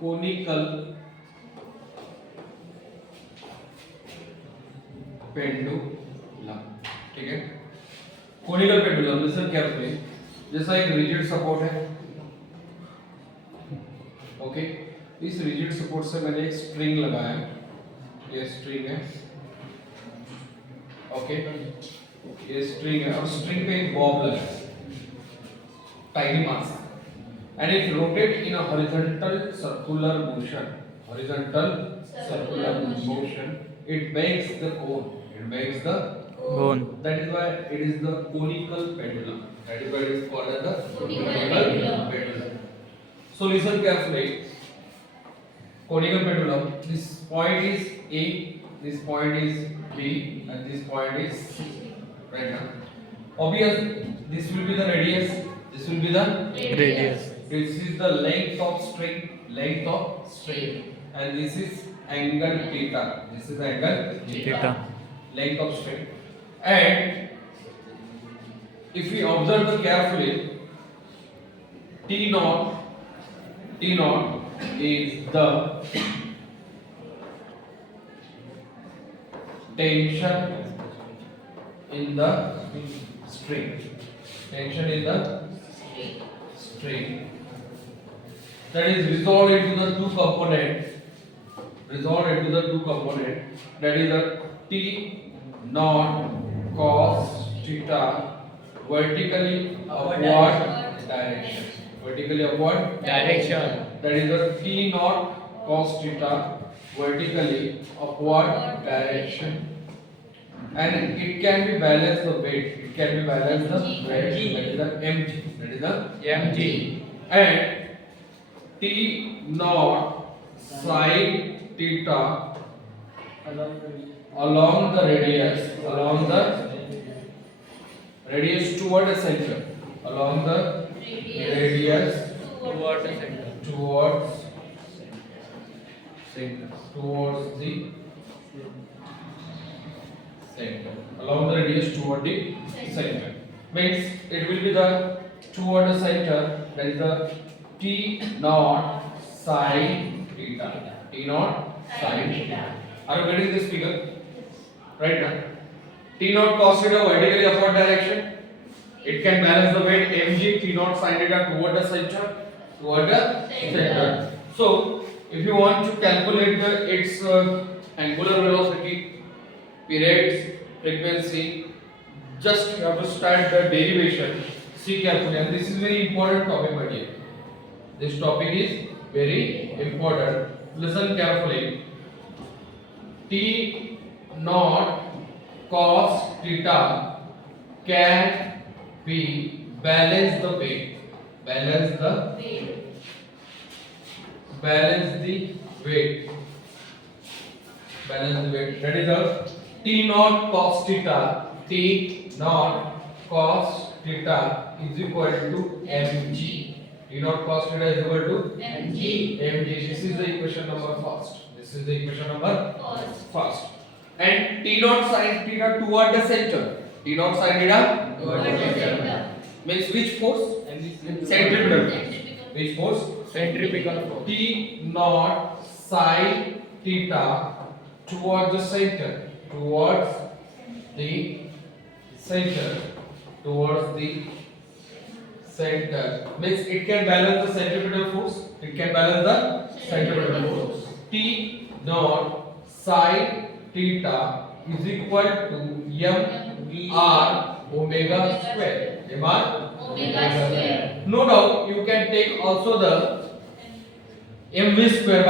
Conical pendulum, ठीक है। Conical pendulum, listen carefully. जैसा एक रिजिड सपोर्ट है, ओके, इस रिजिड सपोर्ट से मैंने एक स्ट्रिंग लगाया, ये स्ट्रिंग है, ओके, ये स्ट्रिंग है और स्ट्रिंग पे एक बॉब लगा है, tiny mass, and if rotate in a horizontal circular motion, it makes the cone, that is why it is the conical pendulum, that is why it is called as the conical pendulum. So listen carefully, conical pendulum, this point is A, this point is B, and this point is C, right now. Obvious, this will be the radius, this will be the Radius. this is the length of string, and this is angle theta, this is angle Theta. length of string. And if we observe the carefully, T naught is the tension in the string, that is resolved into the two component, that is the T naught cos theta vertically upward direction, that is the T naught cos theta vertically upward direction, and it can be balanced the weight, that is the mg, and T naught sin theta along the radius toward the center, towards the center, along the radius toward the center, means it will be the toward the center, that is the T naught sin theta, are you getting this figure right now? T naught cos theta vertically upward direction, it can balance the weight mg, T naught sin theta toward the center, so if you want to calculate its angular velocity, periods, frequency, just you have to start the derivation. See carefully, and this is very important topic, my dear. This topic is very important. Listen carefully. T naught cos theta can be balance the weight. That is the T naught cos theta. T naught cos theta is equal to mg. T naught cos theta is equal to mg. This is the equation number first. And T naught sin theta toward the center. Means which force? Centripetal force. Which force? Centripetal force. T naught sin theta towards the center. Means it can balance the centripetal force. T naught sin theta is equal to mr omega square. No doubt you can take also the mv square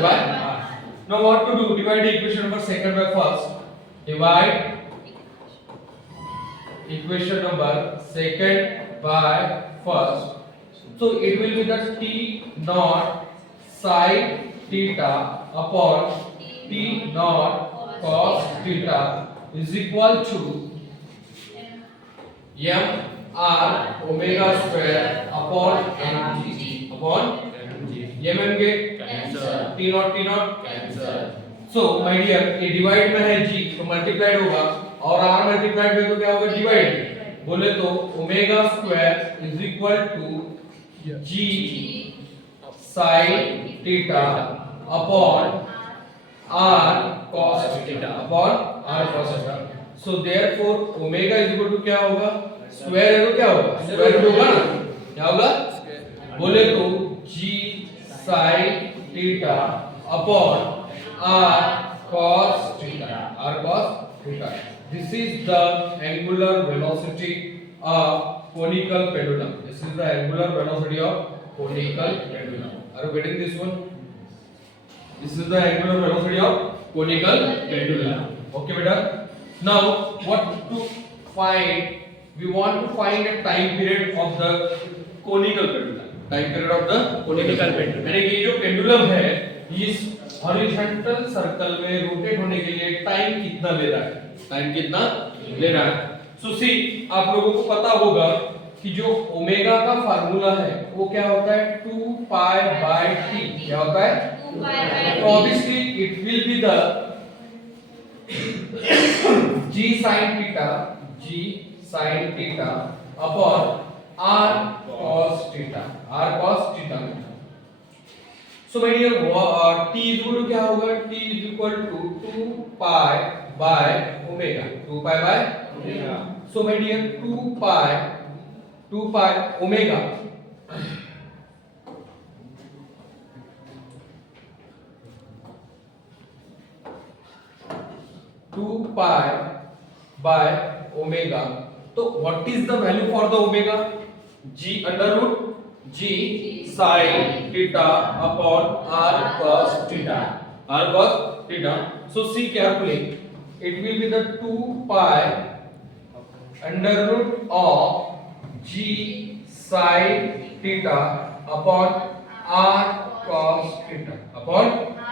by r. Now what to do? Divide the equation number second by first. Divide equation number second by first. So it will be the T naught sin theta upon T naught cos theta is equal to mr omega square upon mg upon mg Cancel. T naught Cancel. So my dear, ये divide में है g तो multiplied होगा और r multiplied में तो क्या होगा डिवाइड, बोले तो omega square is equal to g sine theta upon r cos theta upon r cos theta. So therefore omega is equal to क्या होगा, स्क्वायर है तो क्या होगा, स्क्वायर रूट होगा ना, क्या होगा, बोले तो जी sine theta upon R cos theta, r cos theta. This is the angular velocity of conical pendulum. This is the angular velocity of conical pendulum. Are you getting this one? This is the angular velocity of conical pendulum. Okay, beta. Now, what to find? We want to find a time period of the conical pendulum. Time period of the conical pendulum. यानी कि जो pendulum है, इस horizontal circle में rotate होने के लिए time कितना ले रहा है, टाइम कितना ले रहा है। सो सी, आप लोगों को पता होगा कि जो ओमेगा का फार्मूला है वो क्या होता है, 2 पाई बाय टी। क्या होता है, 2 pi by T. Obviously it will be the g sin theta upon r cos theta, r cos theta. So my dear, t is equal to क्या होगा, t is equal to 2 pi by omega, 2 pi by omega। So my dear, 2 pi omega तो what is the value for the omega, g under root g sin theta upon r cos theta, r cos theta। So see carefully, it will be the 2 pi under root of g sin theta upon r cos theta upon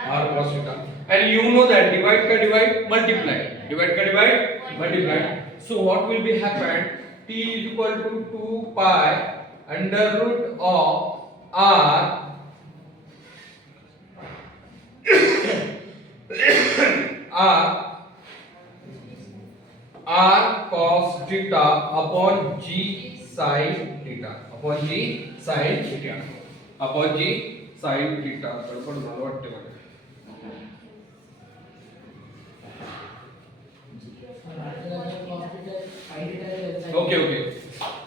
r cos theta। And you know that divide ka divide, multiply, divide ka divide, multiply। So what will be happen, t is equal to 2 pi under root of r r cos theta upon g sin theta upon g sin theta upon g sin theta। गडबड झालं वाटते मला। Okay,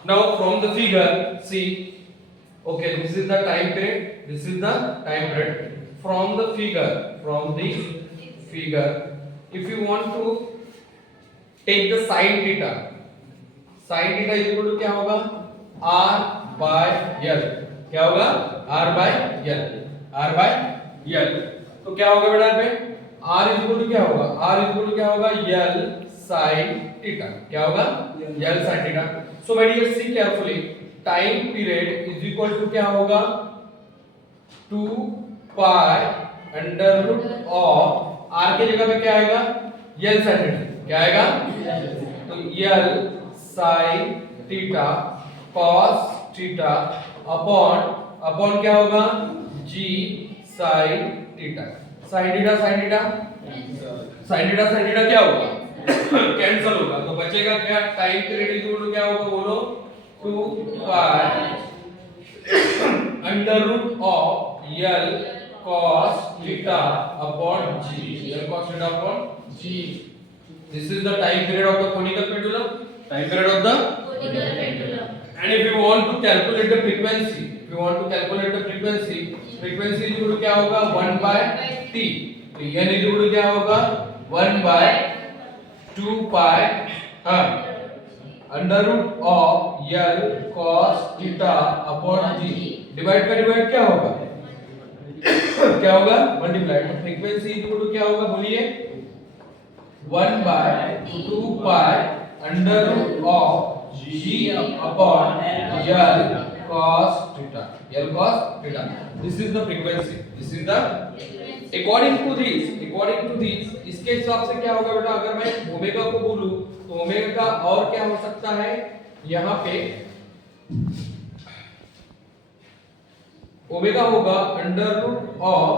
now from the figure, see, okay, this is the time period, this is the time period। From the figure, if you want to take the sin theta is equal to क्या होगा, r by l। क्या होगा, r by l। तो क्या होगा बेटा पे, r is equal to क्या होगा, r is equal to क्या होगा, l sin theta। क्या होगा, l sin theta। So my dear, see carefully, time period is equal to क्या होगा, 2 pi under root of r के जगह पे क्या आएगा, l sin theta। क्या आएगा, तो l sin theta cos theta upon क्या होगा, g sin theta। sin theta क्या होगा, कैंसिल होगा, तो बचेगा क्या, time period is equal to क्या होगा, बोलो, 2 pi under root of l cos theta upon g, l cos theta upon g। This is the time period of the conical pendulum, time period of the conical pendulum। And if you want to calculate the frequency, frequency is equal to क्या होगा, 1 by t। तो n is equal to क्या होगा, 1 by 2 pi under root of l cos theta upon g। Divide का divide क्या होगा, क्या होगा, मल्टीप्लाई। तो फ्रीक्वेंसी इज इक्वल टू क्या होगा, बोलिए, 1 by 2 pi under root of g upon l cos theta, l cos theta। This is the frequency, this is the according to this इसके हिसाब से क्या होगा बेटा, अगर मैं ओमेगा को बोलूं तो ओमेगा का और क्या हो सकता है, यहाँ पे ओमेगा होगा under root of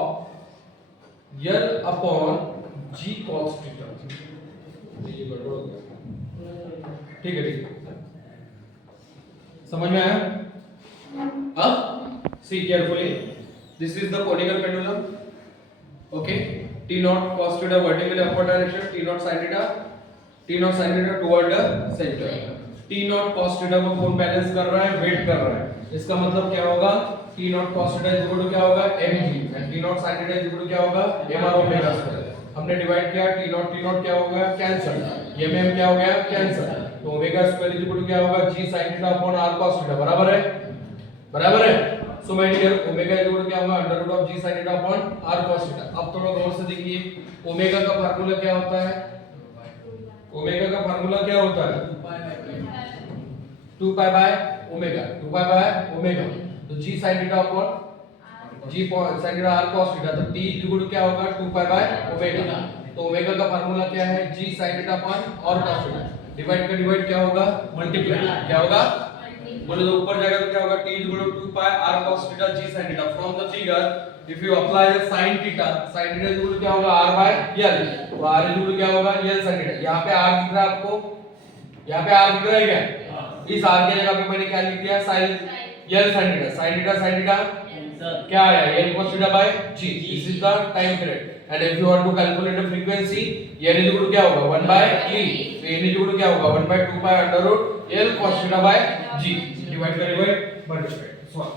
l upon g cos theta. ये गड़बड़ हो गया, ठीक है, समझ में आया अब See carefully. This is the conical pendulum. Okay. T naught cos theta vertically upward direction. T naught sin theta. T naught sin theta toward the center. T naught cos theta को कौन बैलेंस कर रहा है? Wait कर रहा है. इसका मतलब क्या होगा? T naught cos theta is equal to क्या होगा? mg. And T naught sin theta is equal to क्या होगा? mr omega square. हमने डिवाइड किया. T naught क्या हो गया? कैंसिल. mm क्या हो गया? कैंसिल. तो omega square is equal to क्या होगा? g sin theta upon r cos theta. बराबर है? बराबर है. So my dear omega is equal to क्या होगा? Under root of g sin theta upon r cos theta. अब थोड़ा गौर से देखिए. ओमेगा का फार्मूला क्या होता है? ओमेगा का फार्मूला क्या होता है? 2 pi by omega. 2 pi by omega. तो g sin theta upon g sin theta r cos theta. तो t इज इक्वल टू क्या होगा? 2 पाई बाय ओमेगा. तो ओमेगा का फार्मूला क्या है? g sin theta upon r cos theta. Divide का divide क्या होगा? मल्टीप्लाई. क्या होगा? बोले तो ऊपर जाएगा तो क्या होगा? t is equal to 2 pi r cos theta g sin theta. From the figure, if you apply the sin theta is equal to क्या होगा? r by l. तो r is equal to क्या होगा? l sin theta. यहाँ पे r दिख रहा है आपको? यहाँ पे r दिख रहा है क्या? इस r की जगह पे मैंने क्या लिख दिया? sin l sin theta. Sin theta क्या आया? l cos theta by g. This is the time period. And if you want to calculate the frequency, n is equal to क्या होगा? 1 by e. तो n is equal to क्या होगा? 1 by 2 pi under root l cos theta by g. Divide by divide, multiply. Solve.